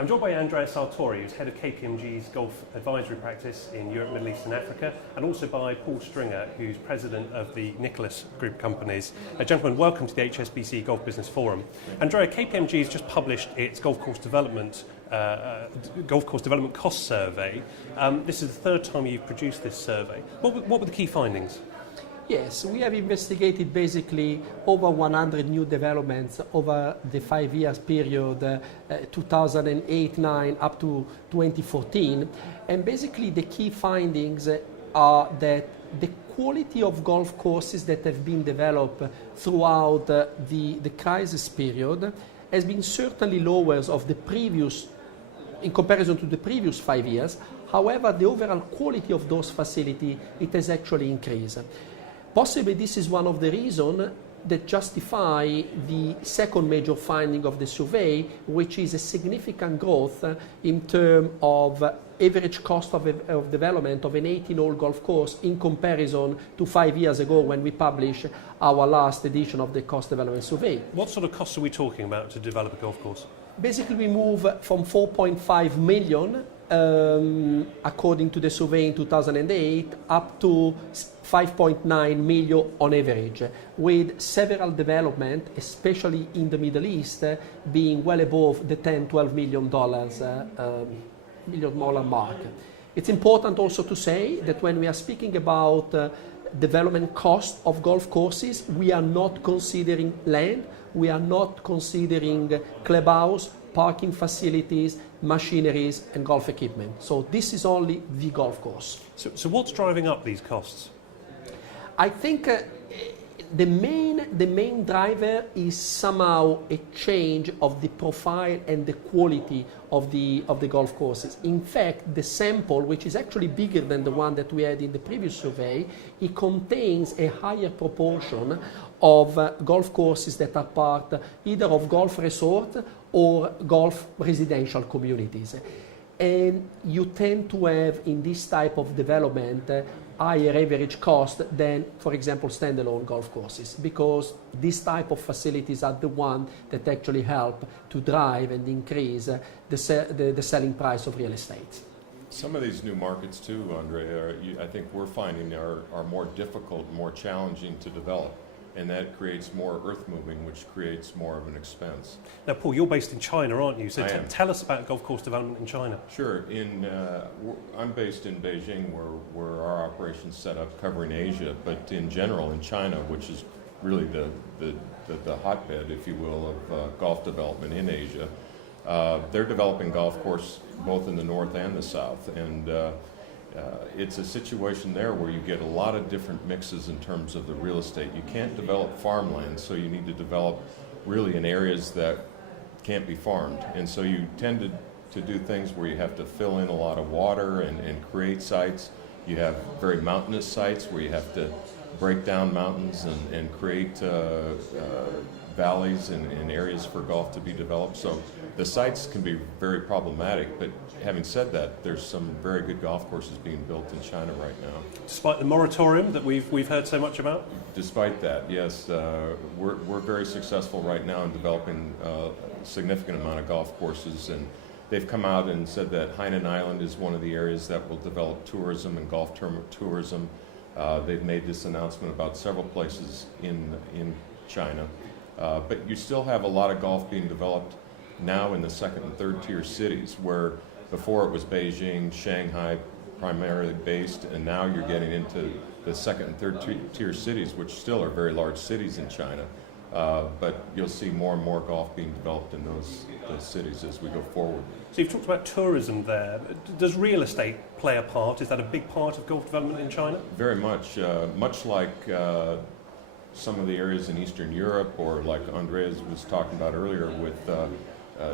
I'm joined by Andrea Sartori, who's head of KPMG's golf advisory practice in Europe, Middle East and Africa, and also by Paul Stringer, who's president of the Nicklaus group of companies. Gentlemen, welcome to the HSBC Golf Business Forum. Andrea, KPMG has just published its golf course development cost survey. This is the third time you've produced this survey. What were the key findings? Yes, we have investigated basically over 100 new developments over the 5 years period, 2008-9 up to 2014. And basically the key findings are that the quality of golf courses that have been developed throughout the crisis period has been certainly lower of the previous, in comparison to the previous 5 years. However, the overall quality of those facilities, it has actually increased. Possibly this is one of the reasons that justify the second major finding of the survey, which is a significant growth in terms of average cost of development of an 18-hole golf course in comparison to 5 years ago when we published our last edition of the cost development survey. What sort of costs are we talking about to develop a golf course? Basically, we move from 4.5 million according to the survey in 2008, up to 5.9 million on average, with several developments, especially in the Middle East, being well above the $10-12 million mark. It's important also to say that when we are speaking about development cost of golf courses, we are not considering land, we are not considering clubhouse, parking facilities, machineries and golf equipment. So this is only the golf course. So what's driving up these costs? I think the main driver is somehow a change of the profile and the quality of the golf courses. In fact, the sample, which is actually bigger than the one that we had in the previous survey, it contains a higher proportion of golf courses that are part either of golf resort or golf residential communities. And you tend to have in this type of development higher average cost than, for example, standalone golf courses, because these type of facilities are the ones that actually help to drive and increase the selling price of real estate. Some of these new markets too, Andrea, I think we're finding are more difficult, more challenging to develop. And that creates more earth moving, which creates more of an expense. Now, Paul, you're based in China, aren't you? So I am. Tell us about golf course development in China. Sure. I'm based in Beijing, where our operations set up covering Asia, but in general in China, which is really the hotbed, if you will, of golf development in Asia, they're developing golf course both in the north and the south, and it's a situation there where you get a lot of different mixes in terms of the real estate. You can't develop farmland, so you need to develop really in areas that can't be farmed. And so you tend to do things where you have to fill in a lot of water and create sites. You have very mountainous sites where you have to break down mountains and create valleys and areas for golf to be developed. So the sites can be very problematic, but having said that, there's some very good golf courses being built in China right now. Despite the moratorium that we've heard so much about? Despite that, yes. We're very successful right now in developing a significant amount of golf courses, and they've come out and said that Hainan Island is one of the areas that will develop tourism and golf tourism. They've made this announcement about several places in China. But you still have a lot of golf being developed now in the second and third tier cities, where before it was Beijing, Shanghai primarily based, and now you're getting into the second and third tier cities, which still are very large cities in China. But you'll see more and more golf being developed in those cities as we go forward. So you've talked about tourism there. Does real estate play a part? Is that a big part of golf development in China? Very much. Much like some of the areas in Eastern Europe, or like Andreas was talking about earlier with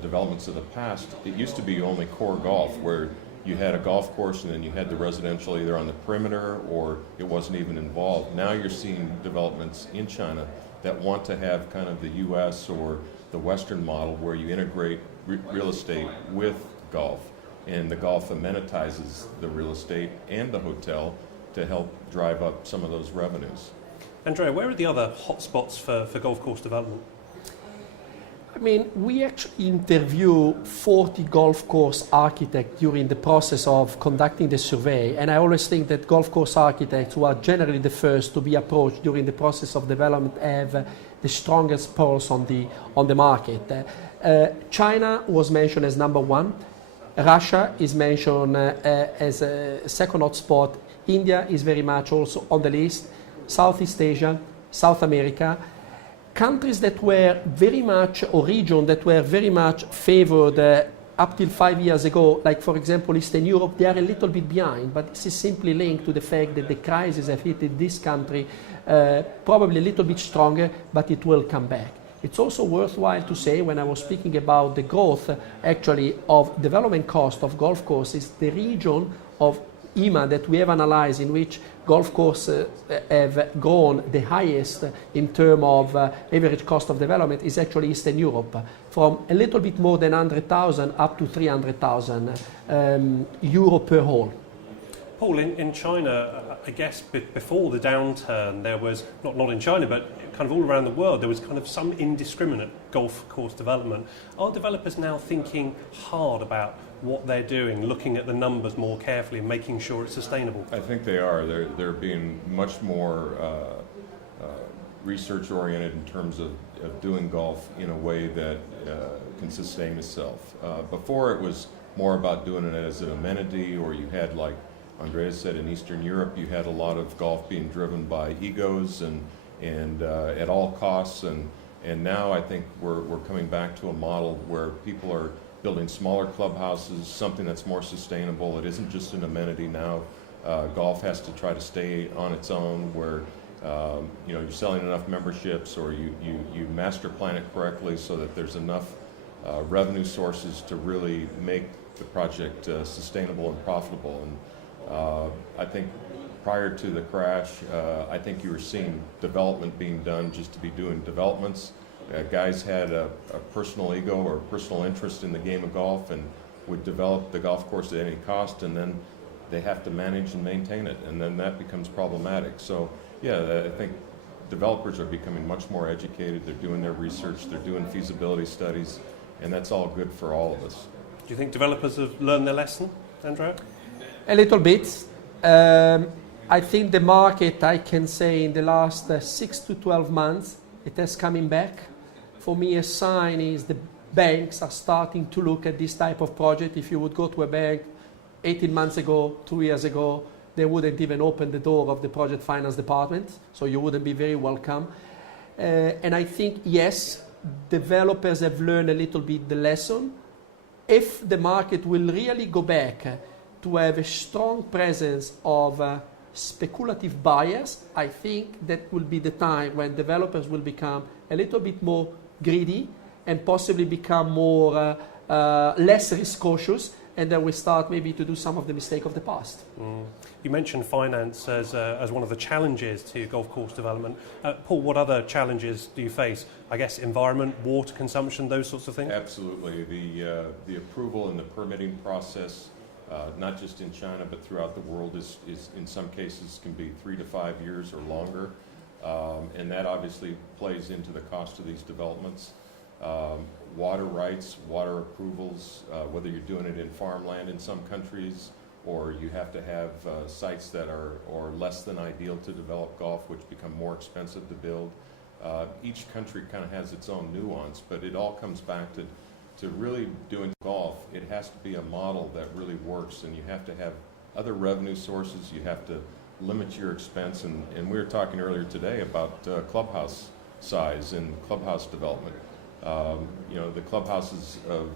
developments of the past, it used to be only core golf, where you had a golf course and then you had the residential either on the perimeter or it wasn't even involved. Now you're seeing developments in China that want to have kind of the US or the Western model, where you integrate real estate with golf, and the golf amenitizes the real estate and the hotel to help drive up some of those revenues. Andrea, where are the other hotspots for golf course development? I mean, we actually interview 40 golf course architects during the process of conducting the survey, and I always think that golf course architects, who are generally the first to be approached during the process of development, have the strongest pulse on the market. China was mentioned as number one. Russia is mentioned as a second hotspot. India is very much also on the list. Southeast Asia, South America. Countries that were very much, or regions that were very much favored up till 5 years ago, like for example Eastern Europe, they are a little bit behind, but this is simply linked to the fact that the crisis has hit this country probably a little bit stronger, but it will come back. It's also worthwhile to say, when I was speaking about the growth actually of development cost of golf courses, the region of EMA that we have analyzed in which golf courses have grown the highest in terms of average cost of development is actually Eastern Europe, from a little bit more than 100,000 up to 300,000 euro per hole. Paul, in China, I guess before the downturn, there was, not in China, but kind of all around the world, there was kind of some indiscriminate golf course development. Are developers now thinking hard about what they're doing, looking at the numbers more carefully and making sure it's sustainable? I think they are. They're being much more research-oriented in terms of doing golf in a way that can sustain itself. Before it was more about doing it as an amenity, or you had, like Andreas said, in Eastern Europe, you had a lot of golf being driven by egos and at all costs, and now I think we're coming back to a model where people are building smaller clubhouses, something that's more sustainable. It isn't just an amenity now. Golf has to try to stay on its own, where you're selling enough memberships, or you master plan it correctly so that there's enough revenue sources to really make the project sustainable and profitable. And I think prior to the crash, I think you were seeing development being done just to be doing developments. Guys had a personal ego or personal interest in the game of golf and would develop the golf course at any cost, and then they have to manage and maintain it, and then that becomes problematic. So yeah, I think developers are becoming much more educated. They're doing their research, they're doing feasibility studies, and that's all good for all of us. Do you think developers have learned their lesson, Andrea? A little bit. I think the market, I can say in the last 6 to 12 months, it has coming back. For me, a sign is the banks are starting to look at this type of project. If you would go to a bank 18 months ago, 2 years ago, they wouldn't even open the door of the project finance department, so you wouldn't be very welcome. And I think, yes, developers have learned a little bit the lesson. If the market will really go back to have a strong presence of speculative buyers, I think that will be the time when developers will become a little bit more greedy and possibly become more less risk cautious, and then we start maybe to do some of the mistake of the past. You mentioned finance as one of the challenges to golf course development. Paul, what other challenges do you face? I guess environment, water consumption, those sorts of things? Absolutely. The approval and the permitting process, not just in China but throughout the world, is in some cases can be 3 to 5 years or longer, and that obviously plays into the cost of these developments. Water rights, water approvals, whether you're doing it in farmland in some countries, or you have to have sites that are less than ideal to develop golf, which become more expensive to build. Each country kind of has its own nuance, but it all comes back to really doing golf. It has to be a model that really works, and you have to have other revenue sources. You have to limit your expense, and we were talking earlier today about clubhouse size and clubhouse development. The clubhouses of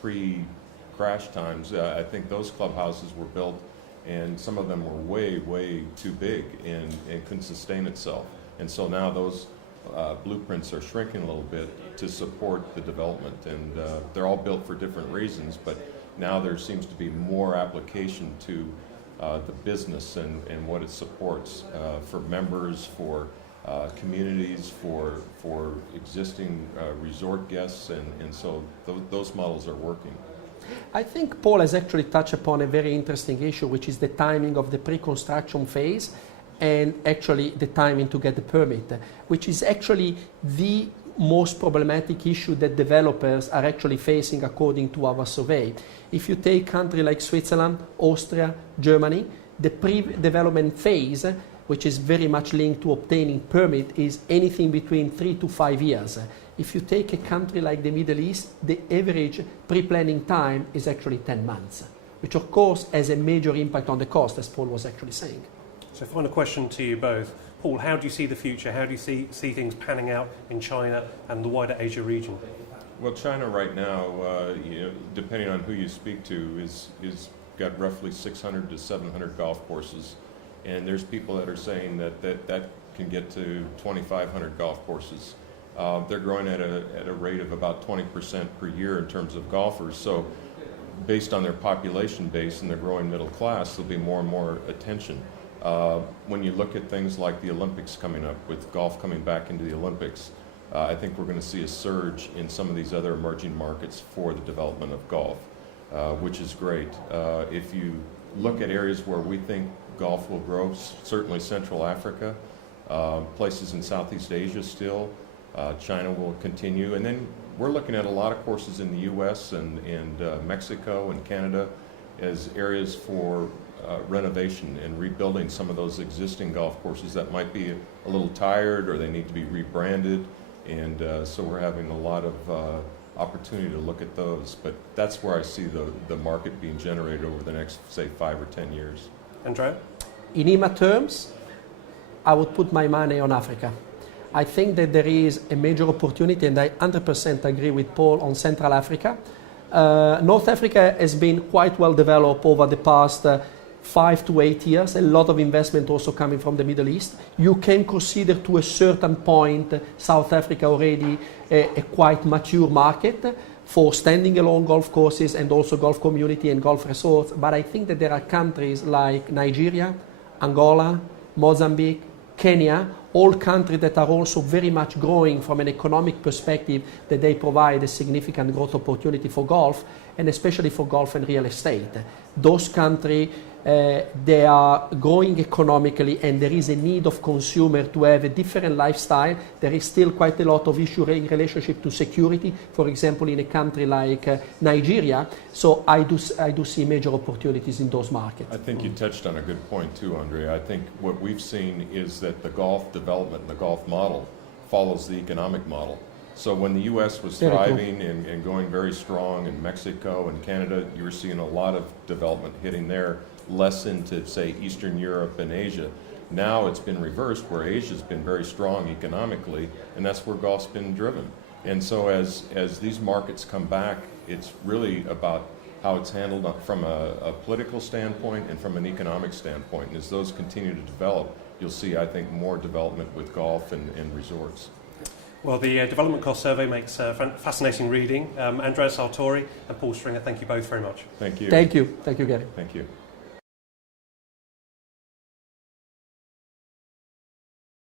pre-crash times, I think those clubhouses were built, and some of them were way, way too big and couldn't sustain itself. And so now those blueprints are shrinking a little bit to support the development, and they're all built for different reasons, but now there seems to be more application to the business and what it supports for members, for communities, for existing resort guests, and so those models are working. I think Paul has actually touched upon a very interesting issue, which is the timing of the pre-construction phase and actually the timing to get the permit, which is actually the most problematic issue that developers are actually facing according to our survey. If you take countries like Switzerland, Austria, Germany, the pre-development phase, which is very much linked to obtaining permit, is anything between 3 to 5 years. If you take a country like the Middle East, the average pre-planning time is actually 10 months, which of course has a major impact on the cost, as Paul was actually saying. So final question to you both. Paul, how do you see the future? How do you see things panning out in China and the wider Asia region? Well, China right now, depending on who you speak to, is got roughly 600 to 700 golf courses, and there's people that are saying that can get to 2,500 golf courses. They're growing at a rate of about 20% per year in terms of golfers. So, based on their population base and their growing middle class, there'll be more and more attention. When you look at things like the Olympics coming up, with golf coming back into the Olympics, I think we're going to see a surge in some of these other emerging markets for the development of golf, which is great. If you look at areas where we think golf will grow, certainly Central Africa, places in Southeast Asia still, China will continue, and then we're looking at a lot of courses in the U.S. and Mexico and Canada as areas for renovation and rebuilding some of those existing golf courses that might be a little tired or they need to be rebranded, and so we're having a lot of opportunity to look at those. But that's where I see the market being generated over the next, say, 5 or 10 years. Andrea? In IMA terms, I would put my money on Africa. I think that there is a major opportunity, and I 100% agree with Paul on Central Africa. North Africa has been quite well developed over the past 5 to 8 years, a lot of investment also coming from the Middle East. You can consider to a certain point South Africa already a quite mature market for standing alone golf courses and also golf community and golf resorts. But I think that there are countries like Nigeria, Angola, Mozambique, Kenya, all countries that are also very much growing from an economic perspective, that they provide a significant growth opportunity for golf, and especially for golf and real estate. Those countries, they are growing economically, and there is a need of consumer to have a different lifestyle. There is still quite a lot of issue in relationship to security, for example, in a country like Nigeria. So I do see major opportunities in those markets. I think you touched on a good point too, Andrea. I think what we've seen is that the golf development and the golf model follows the economic model. So when the U.S. was thriving and going very strong, in Mexico and Canada, you were seeing a lot of development hitting there, less into, say, Eastern Europe and Asia. Now it's been reversed, where Asia's been very strong economically, and that's where golf's been driven. And so as these markets come back, it's really about how it's handled from a political standpoint and from an economic standpoint. And as those continue to develop, you'll see, I think, more development with golf and resorts. Well, the Development Cost Survey makes fascinating reading. Andrea Sartori and Paul Stringer, thank you both very much. Thank you. Thank you. Thank you, Gary. Thank you.